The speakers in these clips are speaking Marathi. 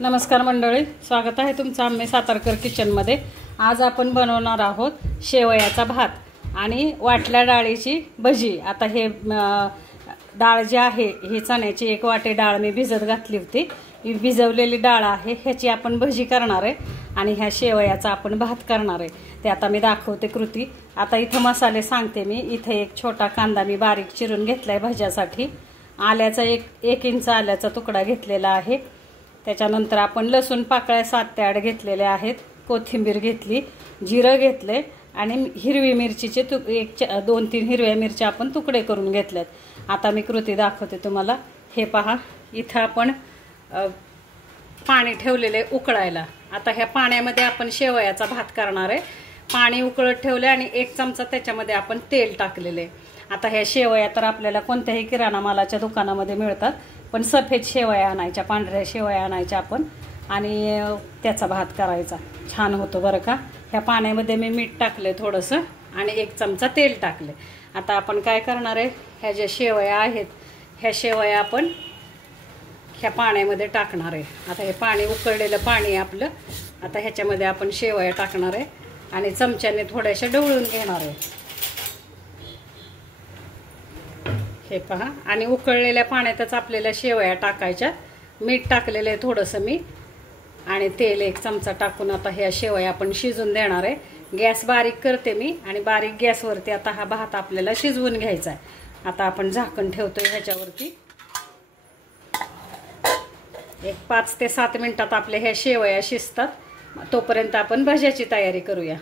नमस्कार मंडळी, स्वागत आहे तुमचं आम्ही सातारकर किचनमध्ये। आज आपण बनवणार आहोत शेवयाचा भात आणि वाटल्या डाळीची भजी। आता हे डाळ जी आहे ही चण्याची 1 वाटी डाळ मी भिजत घातली होती। ही भिजवलेली डाळ आहे, ह्याची आपण भजी करणार आहे आणि ह्या शेवयाचा आपण भात करणार आहे। ते आता मी दाखवते कृती। आता इथं मसाले सांगते मी। इथे 1 छोटा कांदा मी बारीक चिरून घेतलाय भाज्यासाठी। आल्याचा 1 इंच आल्याचा तुकडा घेतलेला आहे। त्याच्यानंतर आपण लसूण पाकळ्या 7 ते 8 घेतलेल्या आहेत। कोथिंबीर घेतली, जिरं घेतले आणि हिरवी मिरचीचे 2-3 हिरव्या मिरच्या आपण तुकडे करून घेतलेत। आता मी कृती दाखवते तुम्हाला। हे पहा, इथं आपण पाणी ठेवलेले उकळायला। आता ह्या पाण्यामध्ये आपण शेवयाचा भात करणार आहे। पाणी उकळत ठेवले आणि 1 चमचा त्याच्यामध्ये आपण तेल टाकलेले। आता ह्या शेवया तर आपल्याला कोणत्याही किराणा मालाच्या दुकानामध्ये मिळतात, पण सफेद शेवया आणायच्या, पांढऱ्या शेवया आणायच्या आपण आणि त्याचा भात करायचा। छान होतो बरं का। ह्या पाण्यामध्ये मी मीठ टाकले थोडंसं आणि 1 चमचा तेल टाकले। आता आपण काय करणार आहे, ह्या ज्या शेवया आहेत ह्या शेवया आपण ह्या पाण्यामध्ये टाकणार आहे। आता हे पाणी उकळलेलं पाणी आपलं, आता ह्याच्यामध्ये आपण शेवया टाकणार आहे आणि चमच्याने थोड्याशा ढवळून घेणार आहे। हे पहा, आणि उकळलेल्या पाण्यातच आपल्याला शेवया टाकायच्या। मीठ टाकलेलं आहे थोडंसं मी आणि तेल 1 चमचा टाकून आता ह्या शेवया आपण शिजून देणार आहे। गॅस बारीक करते मी आणि बारीक गॅसवरती आता हा भात आपल्याला शिजवून घ्यायचा आहे। आता आपण झाकण ठेवतोय ह्याच्यावरती। 5 ते 7 मिनिटात आपल्या ह्या शेवया शिजतात, तोपर्यंत आपण भज्याची तयारी करूया।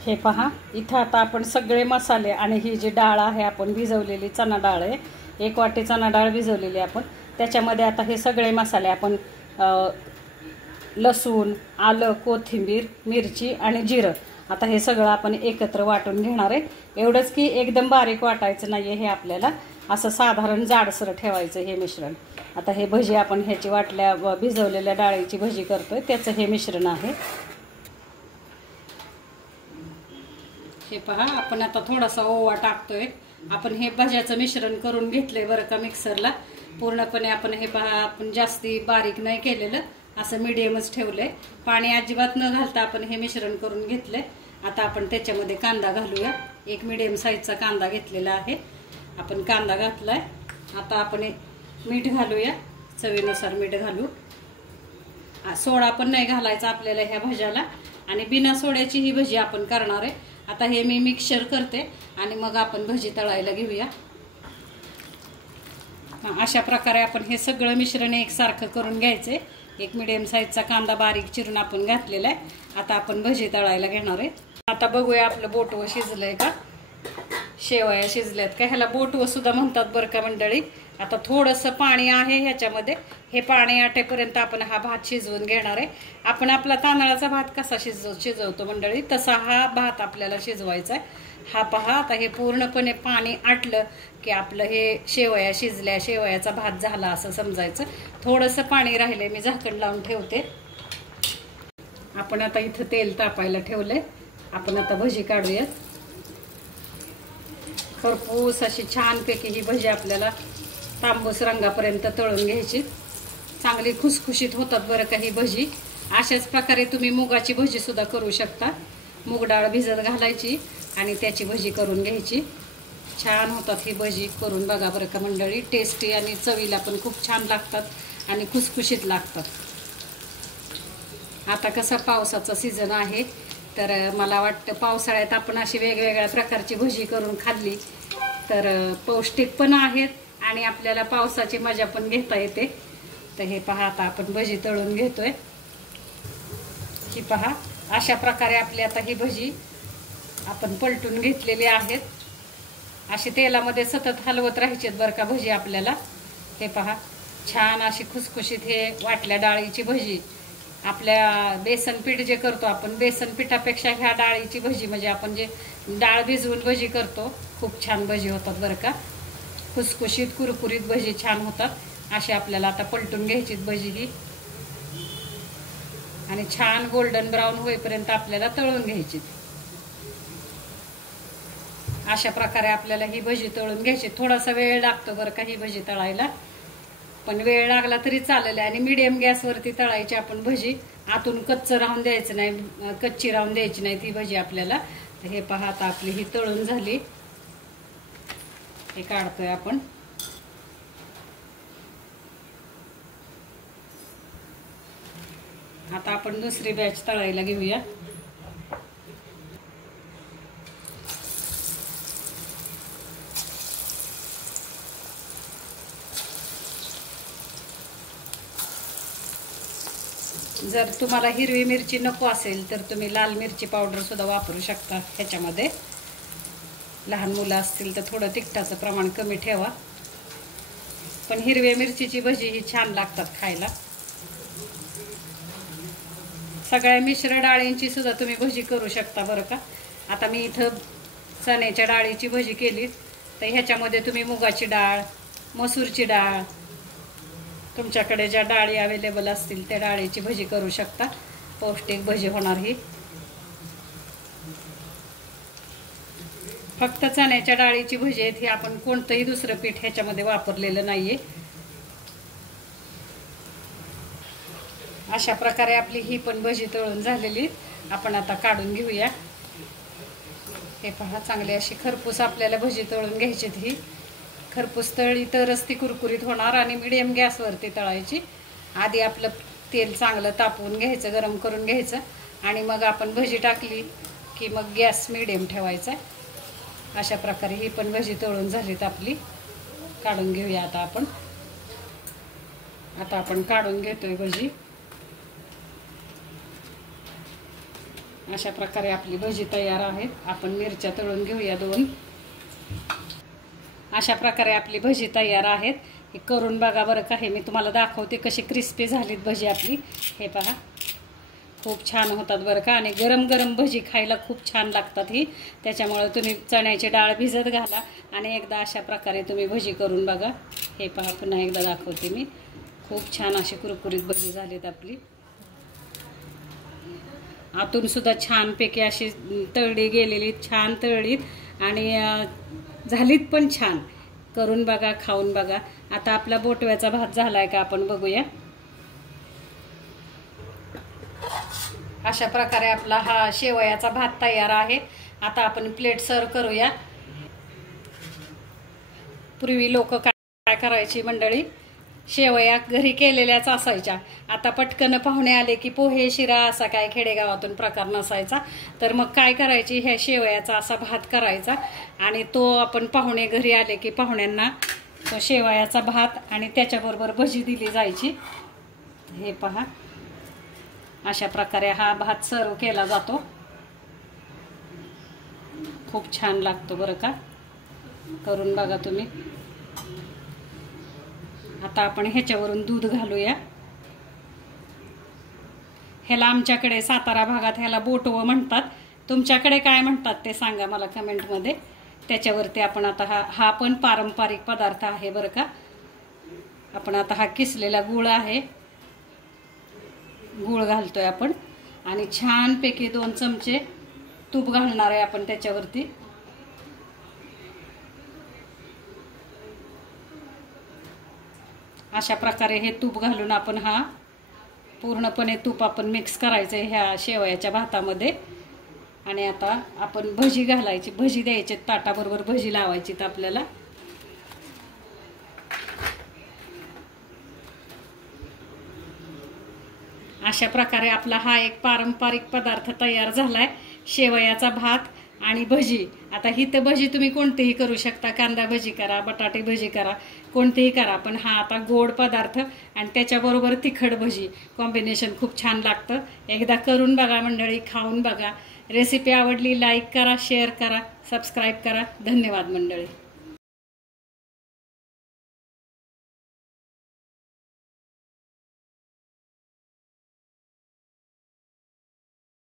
हे पहा, इथं आता आपण सगळे मसाले आणि ही जी डाळ आहे आपण भिजवलेली चणा डाळ आहे, 1 वाटी चणा डाळ भिजवलेली आपण, त्याच्यामध्ये आता हे सगळे मसाले आपण लसूण, आलं, कोथिंबीर, मिरची आणि जिरं, आता हे सगळं आपण एकत्र वाटून घेणार आहे। एवढंच की एकदम बारीक वाटायचं नाही आहे, हे आपल्याला असं साधारण जाडसर ठेवायचं हे मिश्रण। आता हे भजी आपण ह्याची वाटल्या भिजवलेल्या डाळीची भजी करतोय, त्याचं हे मिश्रण आहे। हे पहा, आपण आता थोडासा ओवा टाकतोय। आपण हे भज्याचं मिश्रण करून घेतलंय बरं का मिक्सरला पूर्णपणे। आपण हे पहा, आपण जास्ती बारीक नाही केलेलं, असं मीडियमच ठेवलंय। पाणी अजिबात न घालता आपण हे मिश्रण करून घेतलंय। आता आपण त्याच्यामध्ये कांदा घालूया। 1 मीडियम साईजचा कांदा घेतलेला आहे, आपण कांदा घातलाय। आता आपण मीठ घालूया, चवीनुसार मीठ घालू। सोडा पण नाही घालायचा आपल्याला ह्या भज्याला, आणि बिना सोड्याची ही भजी आपण करणार आहे। आता हे मी मिक्सर करते आणि मग आपण भजी तळायला घेऊया। अशा प्रकारे आपण हे सगळं मिश्रण एकसारखं करून घ्यायचे। 1 मीडियम साईजचा कांदा बारीक चिरून आपण घातलेला आहे। आता आपण भजी तळायला घेणार आहे। आता बघूया आपलं बोटवं शिजलंय का, शेवया शिजल्यात का। ह्याला बोटवं सुद्धा म्हणतात बरं का मंडळी। आता थोडंसं पाणी आहे ह्याच्यामध्ये, हे पाणी आटेपर्यंत आपण हा भात शिजवून घेणार आहे। आपण आपला तांदळाचा भात कसा शिजवतो मंडळी, तसा हा भात आपल्याला शिजवायचा आहे। हा पहा, आता हे पूर्णपणे पाणी आटलं की आपलं हे शेवया शिजल्या, शेवयाचा भात झाला असं समजायचं। थोडंसं पाणी राहिले, मी झाकण लावून ठेवते। आपण आता इथं तेल तापायला ठेवलंय, आपण आता भजी काढूयात। खरपूस अशी छानपैकी ही भजी आपल्याला तांबूस रंगापर्यंत तळून घ्यायची। चांगली खुसखुशीत होतात बरं का ही भजी। अशाच प्रकारे तुम्ही मुगाची भजी सुद्धा करू शकता। मूग डाळ भिजत घालायची आणि त्याची भजी करून घ्यायची। छान होतात ही भजी, करून बघा बरं का मंडळी। टेस्टी आणि चवीला पण खूप छान लागतात आणि खुसखुशीत लागतात। आता कसं पावसाचा सीझन आहे, तर मला वाटतं पावसाळ्यात आपण अशी वेगवेगळ्या प्रकारची भजी करून खाल्ली तर पौष्टिक पण आहेत आणि आपल्याला पावसाची मजा पण घेता येते। तर हे पहा, आता आपण भजी तळून घेतोय। ही पहा, अशा प्रकारे आपली आता ही भजी आपण पलटून घेतलेली आहेत। अशी तेलामध्ये सतत हलवत राहायची बरं का भजी आपल्याला। हे पहा, छान अशी खुसखुशीत हे वाटल्या डाळीची भजी। आपल्या बेसन पीठ जे करतो आपण, बेसन पिठापेक्षा ह्या डाळीची भजी म्हणजे आपण जे डाळ भिजवून भजी करतो, खूप छान भजी होतात बरं का। खुसखुशीत कुरकुरीत भजी छान होतात। अशी आपल्याला आता पलटून घ्यायची भजी ही आणि छान गोल्डन ब्राऊन होईपर्यंत आपल्याला तळून घ्यायची। अशा प्रकारे आपल्याला ही भजी तळून घ्यायची। थोडासा वेळ लागतो बरं का ही भजी तळायला। पण वेळ लागला तरी चालेल. आणि मीडियम गॅसवरती तळायची आपण भजी. आतून कच्चं राहून द्यायचं नाही, कच्ची राहून द्यायची नाही ती भजी आपल्याला. तर हे पहा, आता आपली ही तळून झाली. हे काढतोय आपण. आता आपण दुसरी बॅच तळायला घेऊया. जर तुम्हाला हिरवी मिरची नको असेल तर तुम्ही लाल मिरची पावडर सुद्धा वापरू शकता ह्याच्यामध्ये. लहान मुलं असतील तर थोडं तिखटाचं प्रमाण कमी ठेवा. पण हिरव्या मिरचीची भजी ही छान लागतात खायला. सगळ्या मिश्र डाळींची सुद्धा तुम्ही भजी करू शकता बरं का. आता मी इथं चण्याच्या डाळीची भजी केली, तर ह्याच्यामध्ये तुम्ही मुगाची डाळ, मसूरची डाळ, तुमच्याकडे ज्या डाळी अवेलेबल असतील त्या डाळीची भजी करू शकता. पौष्टिक भजी होणार ही. फक्त चण्याच्या डाळीची भजी आहेत ही. आपण कोणतंही दुसरं पीठ ह्याच्यामध्ये वापरलेलं नाहीये. अशा प्रकारे आपली ही पण भजी तळून झालेली. आपण आता काढून घेऊया. हे पहा, चांगली अशी खरपूस आपल्याला भजी तळून घ्यायची. ही खरपूस तळली तरच ती कुरकुरीत होणार. आणि मीडियम गॅसवरती तळायची. आधी आपलं तेल चांगलं तापवून घ्यायचं, गरम करून घ्यायचं. आणि मग आपण भजी टाकली की मग गॅस मीडियम ठेवायचा. अशा प्रकारे ही पण भजी तळून झालीत आपली. काढून घेऊया आता आपण. आता आपण काढून घेतोय भजी. अशा प्रकारे आपली भजी तयार आहे. आपण मिरच्या तळून घेऊया 2. अशा प्रकारे आपली भजी तयार आहेत. हे करून बघा बरं का. हे मी तुम्हाला दाखवते कशी क्रिस्पी झालीत भजी आपली. हे पहा, खूप छान होतात बरं का. आणि गरम गरम भजी खायला खूप छान लागतात ही. त्याच्यामुळे तुम्ही चण्याची डाळ भिजत घाला आणि एकदा अशा प्रकारे तुम्ही भजी करून बघा. हे पहा, पुन्हा एकदा दाखवते मी. खूप छान अशी कुरकुरीत भजी झालीत आपली. आतून सुद्धा छानपैकी अशी तळली गेलेली, छान तळलीत आणि झालीत पण छान. करून बघा, खाऊन बघा. आता आपला बोटव्याचा भात झालाय का आपण बघूया. अशा प्रकारे आपला हा शेवयाचा भात तयार आहे. आता आपण प्लेट सर्व करूया. पूर्वी लोक काय करायची मंडळी, शेवया घरी केलेल्याच असायच्या. आता पटकन पाहुणे आले की पोहे, शिरा असा काय खेडेगावातून प्रकार नसायचा. तर मग काय करायची, ह्या शेवयाचा असा भात करायचा आणि तो आपण पाहुणे घरी आले की पाहुण्यांना तो शेवयाचा भात आणि त्याच्याबरोबर भजी दिली जायची. हे पहा, अशा प्रकारे हा भात सर्व केला जातो. खूप छान लागतो बरं का. करून बघा तुम्ही. आता आपण ह्याच्यावरून दूध घालूया. ह्याला आमच्याकडे सातारा भागात ह्याला बोटवं म्हणतात. तुमच्याकडे काय म्हणतात ते सांगा मला कमेंटमध्ये. त्याच्यावरती आपण आता हा पण पारंपरिक पदार्थ आहे बरं का. आपण आता हा किसलेला गूळ आहे, गूळ घालतोय आपण. आणि छानपैकी 2 चमचे तूप घालणार आहे आपण त्याच्यावरती. अशा प्रकारे हे तूप घालून आपण हा पूर्णपणे तूप आपण मिक्स करायचं ह्या शेवयाच्या भातामध्ये. आणि आता आपण भजी घालायची, भजी द्यायची, ताटाबरोबर भजी लावायची आपल्याला. अशा प्रकारे आपला हा एक पारंपरिक पदार्थ तयार झालाय, शेवयाचा भात आणि भजी. आता ही तर भजी तुम्ही कोणतीही करू शकता. कांदा भजी करा, बटाटे भजी करा, कोणतीही करा. पण हा आता गोड पदार्थ आणि त्याच्याबरोबर तिखट भजी कॉम्बिनेशन खूप छान लागतं. एकदा करून बघा मंडळी, खाऊन बघा. रेसिपी आवडली लाईक करा, शेअर करा, सबस्क्राईब करा. धन्यवाद मंडळी.